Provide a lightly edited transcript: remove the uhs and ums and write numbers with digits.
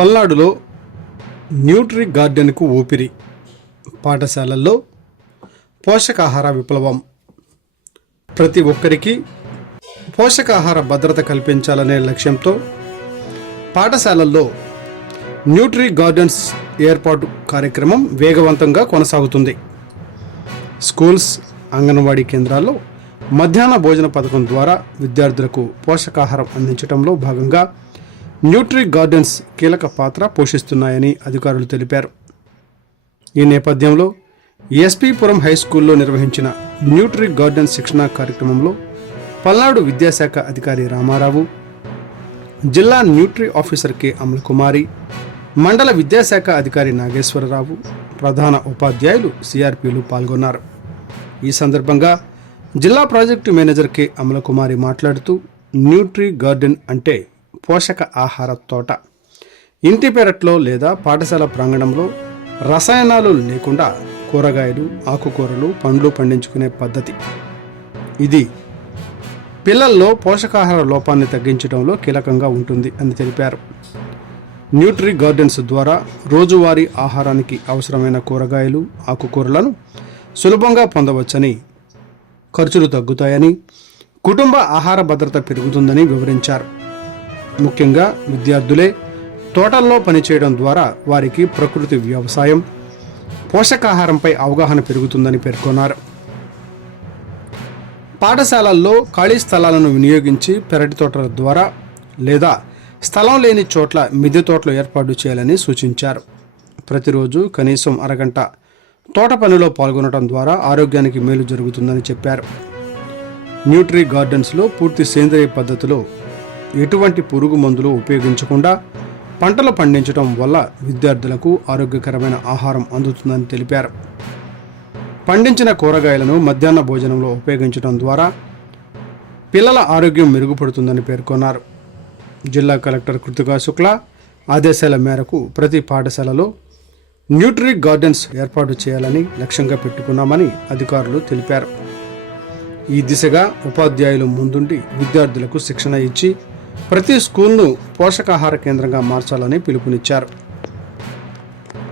పల్నాడులో న్యూట్రీ గార్డెన్కు ఊపిరి. పాఠశాలల్లో పోషకాహార విప్లవం. ప్రతి ఒక్కరికి పోషకాహార భద్రత కల్పించాలనే లక్ష్యంతో పాఠశాలల్లో న్యూట్రీ గార్డెన్స్ ఏర్పాటు కార్యక్రమం వేగవంతంగా కొనసాగుతుంది. స్కూల్స్, అంగన్వాడీ కేంద్రాల్లో మధ్యాహ్న భోజన పథకం ద్వారా విద్యార్థులకు పోషకాహారం అందించడంలో భాగంగా న్యూట్రీ గార్డెన్స్ కీలక పాత్ర పోషిస్తున్నాయని అధికారులు తెలిపారు. ఈ నేపథ్యంలో ఎస్పీపురం హై స్కూల్లో నిర్వహించిన న్యూట్రీ గార్డెన్స్ శిక్షణా కార్యక్రమంలో పల్నాడు విద్యాశాఖ అధికారి రామారావు, జిల్లా న్యూట్రీ ఆఫీసర్ కె అమలకుమారి, మండల విద్యాశాఖ అధికారి నాగేశ్వరరావు, ప్రధాన ఉపాధ్యాయులు, సిఆర్పీలు పాల్గొన్నారు. ఈ సందర్భంగా జిల్లా ప్రాజెక్టు మేనేజర్ కె అమలకుమారి మాట్లాడుతూ, న్యూట్రీ గార్డెన్ అంటే పోషక ఆహార తోట. ఇంటి పెరట్లో లేదా పాఠశాల ప్రాంగణంలో రసాయనాలు లేకుండా కూరగాయలు, ఆకుకూరలు, పండ్లు పండించుకునే పద్ధతి. ఇది పిల్లల్లో పోషకాహార లోపాన్ని తగ్గించడంలో కీలకంగా ఉంటుంది అని తెలిపారు. న్యూట్రీ గార్డెన్స్ ద్వారా రోజువారీ ఆహారానికి అవసరమైన కూరగాయలు, ఆకుకూరలను సులభంగా పొందవచ్చని, ఖర్చులు తగ్గుతాయని, కుటుంబ ఆహార భద్రత పెరుగుతుందని వివరించారు. ముఖ్యంగా విద్యార్థులే తోటల్లో పనిచేయడం ద్వారా వారికి ప్రకృతి వ్యవసాయం, పోషకాహారంపై అవగాహన పెరుగుతుందని పేర్కొన్నారు. పాఠశాలల్లో ఖాళీ స్థలాలను వినియోగించి పెరటి తోటల ద్వారా లేదా స్థలం లేని చోట్ల మిద్దె తోటలు ఏర్పాటు చేయాలని సూచించారు. ప్రతిరోజు కనీసం అరగంట తోట పనిలో పాల్గొనడం ద్వారా ఆరోగ్యానికి మేలు జరుగుతుందని చెప్పారు. న్యూట్రీ గార్డెన్స్లో పూర్తి సేంద్రియ పద్ధతిలో ఎటువంటి పురుగు మందులు ఉపయోగించకుండా పంటలు పండించడం వల్ల విద్యార్థులకు ఆరోగ్యకరమైన ఆహారం అందుతుందని తెలిపారు. పండించిన కూరగాయలను మధ్యాహ్న భోజనంలో ఉపయోగించడం ద్వారా పిల్లల ఆరోగ్యం మెరుగుపడుతుందని పేర్కొన్నారు. జిల్లా కలెక్టర్ కృతికా శుక్లా ఆదేశాల మేరకు ప్రతి పాఠశాలలో న్యూట్రీ గార్డెన్స్ ఏర్పాటు చేయాలని లక్ష్యంగా పెట్టుకున్నామని అధికారులు తెలిపారు. ఈ దిశగా ఉపాధ్యాయులు ముందుండి విద్యార్థులకు శిక్షణ ఇచ్చి ప్రతి స్కూల్ను పోషకాహార కేంద్రంగా మార్చాలని పిలుపునిచ్చారు.